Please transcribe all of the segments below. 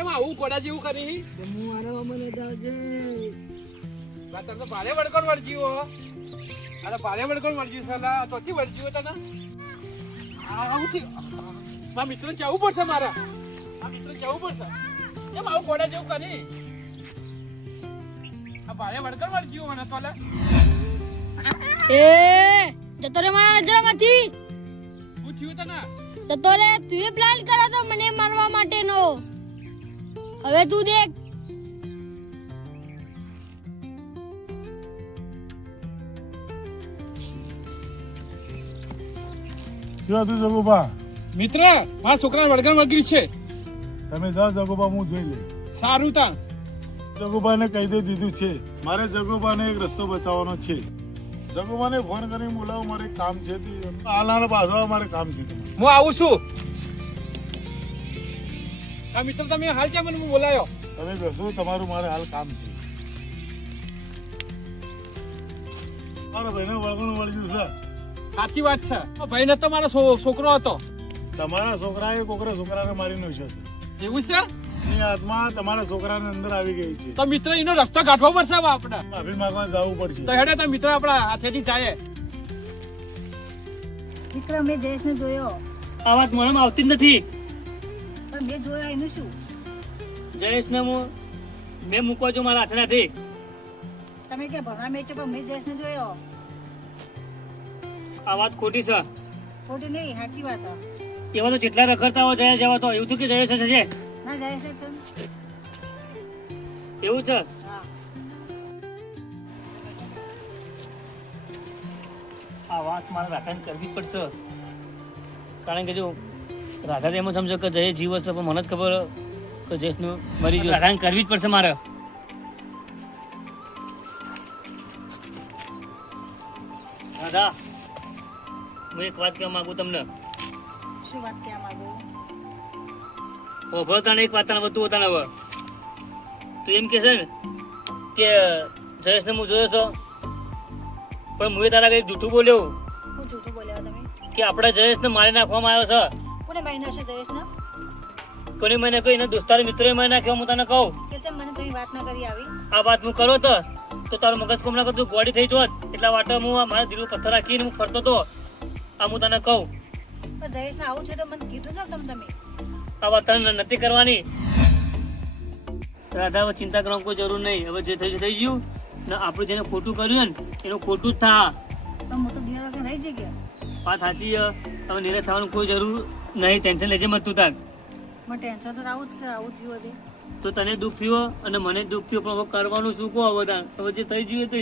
કેમ આવું કોડા જેવું કરી? હું મારા મને જાવજે. તને તો ભારે વળકોણ વળજ્યું હો. અરે ભારે વળકોણ વળજ્યું સાલા. તોથી વળજ્યું તને. આવું છે. મારા મિત્રોને કહેવું પડશે મારા. આ મિત્રોને કહેવું પડશે. કેમ આવું કોડા જેવું કરી? આ ભારે વળકોણ વળજ્યું મને તો લે. એ જતો રે મારા નજરમાંથી. શું થયું તને? જતો રે, તું પ્લાન કર્યો તો મને મારવા માટેનો. હવે તું દેખ. શું હતું જગુબા? મિત્ર, મારા છોકરાને વળગણ વળગ્યું છે. તમે જાઓ જગુબા, હું જોઈ લે. સારું તા. જગુબાને કહી દે દીધું છે. મારે જગુબાને એક રસ્તો બતાવવાનો છે. જગુબાને ફોન કરીને બોલાવો, મારે કામ છે. હાલ પાછો મારે કામ છે. હું આવું છું. આ મિત્ર તમે હાલ ક્યાં મને બોલાયો? તમે બેસો, તમારું મારે હાલ કામ છે. મારા ભાઈને વળગણ વળગ્યું છે. સાચી વાત છે. ભાઈ ને તો મારો છોકરો હતો. તમારા છોકરાએ કોકરા છોકરાને મારી નાખ્યો છે. એવું છે? એની આત્મા તમારા છોકરાને અંદર આવી ગઈ છે. તો મિત્ર એનો રસ્તો કાઢવો પડશે હવે આપણે. માફી માંગવા જવું પડશે. તો હેડે તો મિત્ર આપણા હાથેથી જાય. વિક્રમ, મેં જયેશને જોયો. આ વાત મને આવતી જ નથી. પણ મેં જોયો એનું શું? જયેશને મેં મૂકવા છું મારા હાથે નથી. તમે ક્યાં ભણવા મેં છો, પણ મેં જયેશને જોયો. આ વાત ખોટી છે. ખોટી નહીં, સાચી વાત છે. એવા તો જેટલા રખડતા હોય જયેશ જેવા તો એવું થયું કે જયેશ જ છે. ના જયેશ જ છે. એવું છે. હા. આ વાત મારે રાધાને કરવી જ પડશે. કારણ કે જો રાધા એમ સમજો કે જયેશ જીવ હશે, પણ મને જ ખબર કે જયેશનું મરી ગયું. રાધાને કરવી જ પડશે મારે. રાધા, હું એક વાત કહેવા માંગુ તમને. શું વાત કહેવા માંગુ? ઓભળ તને એક વાત તને બધું તને હવે તું એમ કે છે ને કે જયેશને હું જોયો છો, પણ હું તારા કઈ જૂઠું બોલ્યો શું જૂઠું બોલ્યા તમે? કે આપણે જયેશને મારી નાખવામાં આવ્યો છે. કોને મારી નાખશે જયેશને? કોને મને કોઈ એના દોસ્તાર મિત્રોએ મારી નાખ્યો. હું તને કહું કે ચમ મને તમે વાત ના કરી આવી? આ વાત હું કરો તો તારું મગજ કોમ ના કરતું ગોળી થઈ જોત. એટલા માટે હું મારા દિલ પર પથ્થર રાખીને હું ફરતો હતો. આ હું તને કહું. પણ જયેશને આવું થયું તો મને કીધું ને તમે. આ વાત તને નથી કરવાની. રાધા, હવે ચિંતા કરવાની કોઈ જરૂર નહીં. હવે જે થઈ ગયું ને આપણે જેને ખોટું કર્યું ને એનું ખોટું જ થા. પણ હું તો બિના વગર રહી જઈ. વાત સાચી છે. હવે નિરાશ થવાનું કોઈ જરૂર નહીં. ટેન્શન લેજે મત તું તાર. મને ટેન્શન તો આવું જ કે આવું થયું હતું. તો તને દુઃખ થયું અને મને દુઃખ થયું, પણ હવે કરવાનું શું કહો? હવે તાર હવે જે થઈ ગયું તે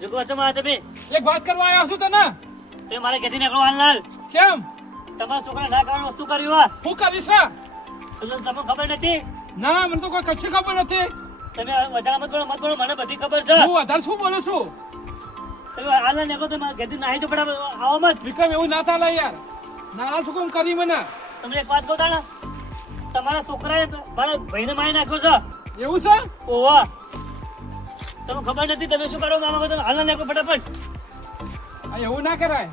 જગો તમારા તમે એક વાત કરવા આવ્યો છું તને. તે મારે ઘેરથી નીકળો હાલ. કેમ? તમારા છોકરા ના કરવાની વસ્તુ કર્યું હા. શું કરીશ છે? તમને ખબર નથી? ના, મને તો કોઈ કચ્છી ખબર નથી. તમે વધારે મત બોલો, મને બધી ખબર છે. હું વધારે શું બોલું છું? તમે હાલ નીકળો. તમે ઘેરથી નાહી તો ફટાફટ આવો મત. વિક્રમ, એવું ના ચાલે યાર. નારાજ શું કેમ કરી મને? તમને એક વાત કહું તાણા, તમારા છોકરાએ મારા ભાઈને મારી નાખ્યો છે. એવું છે? ઓવા તમને ખબર નથી? તમે શું કરો મામા? તમે હાલ નીકળો ફટાફટ. આ એવું ના કરાય.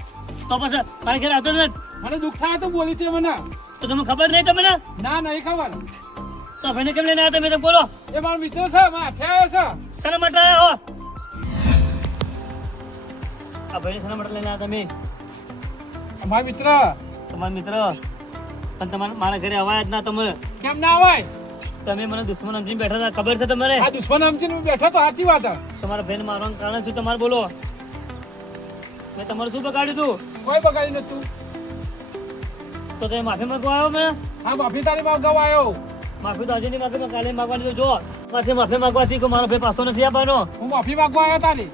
તો પછી મારે ઘેર આવતો નથી. મને દુઃખ થાય તો બોલી તે મને. તો તમને ખબર નહીં? તમને ના, નહીં ખબર. તો ભાઈને કેમ લઈને આવ્યા? તમે બોલો. એ મારો મિત્ર છે, મારા હાથે આવ્યો છે. શેના માટે આવ્યા હો? આ ભાઈને શેના માટે લઈને આવ્યા તમે? મારો મિત્ર. તમારા મિત્ર પણ તમારે મારા ઘરે અવાય જ ના. તમે કેમ ના અવાય? તમે મને દુશ્મન સમજીને બેઠા હતા, ખબર છે તમને? આ દુશ્મન સમજીને હું બેઠો તો સાચી વાત. તમારા ભાઈને મારવાનું કારણ શું તમારે? બોલો. મેં તમારું શું બગાડ્યું હતું? કોઈ બગાડી નતું. તો તમે માફી માંગવા આવ્યો? મને હા, માફી તારી માંગવા આવ્યો. માફી તો આજે નહીં માંગી, કાલે માંગવાની. જો માફી માંગવાથી કે મારો ભાઈ પાછો નથી આપવાનો. હું માફી માંગવા આવ્યો તારી.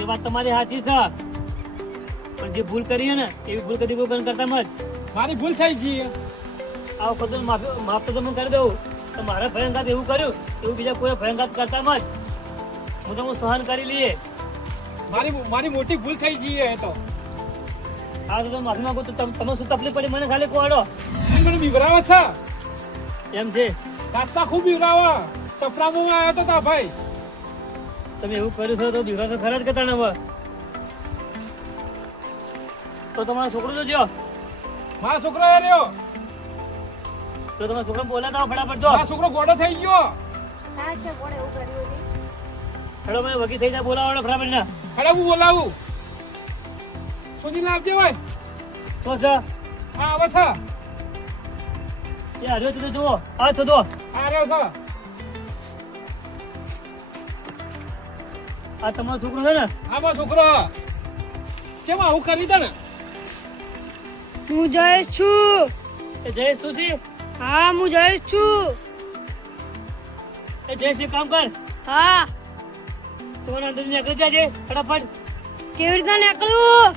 એ વાત તમારી સાચી છે, પણ જે ભૂલ કરી ને એવી ભૂલ કદી કોઈ કરતા મત. મારી ભૂલ થઈ ગઈ. આ વખત માફ તો હું કરી દઉં. તો મારા ભયંકર એવું કર્યું એવું બીજા કોઈ ભયંકર કરતા મત. હું તો સહન કરી લઈએ. મારી મોટી ભૂલ થઈ ગઈ એ તો. આ તો માફી માંગો તો તમે શું તકલીફ પડી મને ખાલી કોડો. મને બિવરાવે છે એમ છે? રાતના ખૂબ બિવરાવે. સપનામાં આવ્યો તો તા ભાઈ. તમે એવું કર્યું છે તો બીવરા તો ખરા જ કરતા ને. હવે તો તમારો છોકરો જોજો. મારો છોકરો આવ્યો. તો તમારા છોકરાને બોલાતા આવો ફટાફટ જો. મારો છોકરો ગોડો થઈ ગયો. હા છે કોણે એવું કર્યું હતું? હેડો ભાઈ વગી થઈ જાય બોલાવો ફટાફટ ના. હેડો હું બોલાવું. સુધી લાવજે ભાઈ. તો સર હા આવે છે. એ હાર્યો તો જુઓ. આ તો જો. આ રહ્યો છે. આ તમારો છોકરો છે ને? આ મારો છોકરો. કેમ આવું કરી દે ને? હું જયેશ છું. એ જયેશ તું છે? હા હું જયેશ છું. એ જયેશ એક કામ કર. હા તમારા અંદર નીકળી જાજે ફટાફટ. કેવી રીતના નીકળું?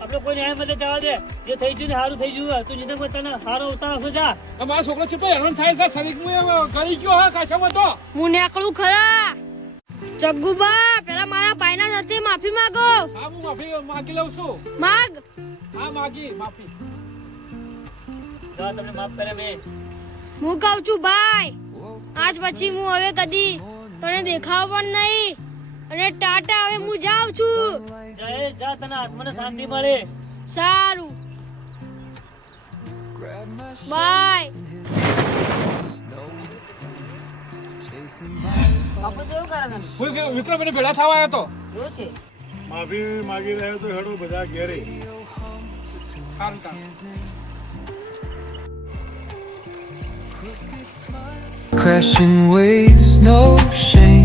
આપણે કોઈ ન્યાય મદદ જવા દે. જે થઈ ગયું ને સારું થઈ ગયું. તું જીતે તને સારો ઉતાર આપો જા. આ મારો છોકરો કેટલો હેરાન થાય છે શરીરમાં ગળી ગયો હા કાછામાં તો. હું નીકળું ખરા. જગ્ગુબા પેલા મારા ભાઈના સાથે માફી માંગો. હા હું માફી માગી લઉં છું. માગ. હા માગી માફી. જા તમને માફ કરે મેં. હું કહું છું ભાઈ આજ પછી હું હવે કદી તને દેખાવ પણ નહીં અને ટાટા હવે હું જાઉં છું. જયેશ જા તને આત્માને શાંતિ મળે. સારું બાય. બાપુ તો એવું કરે ને હું વિક્રમ એને ભેળા થવા આવ્યો તો. એવું છે માફી માગી રહ્યો તો હેડો બધા ઘેરે. સારું સારું. Crashing waves, no shame.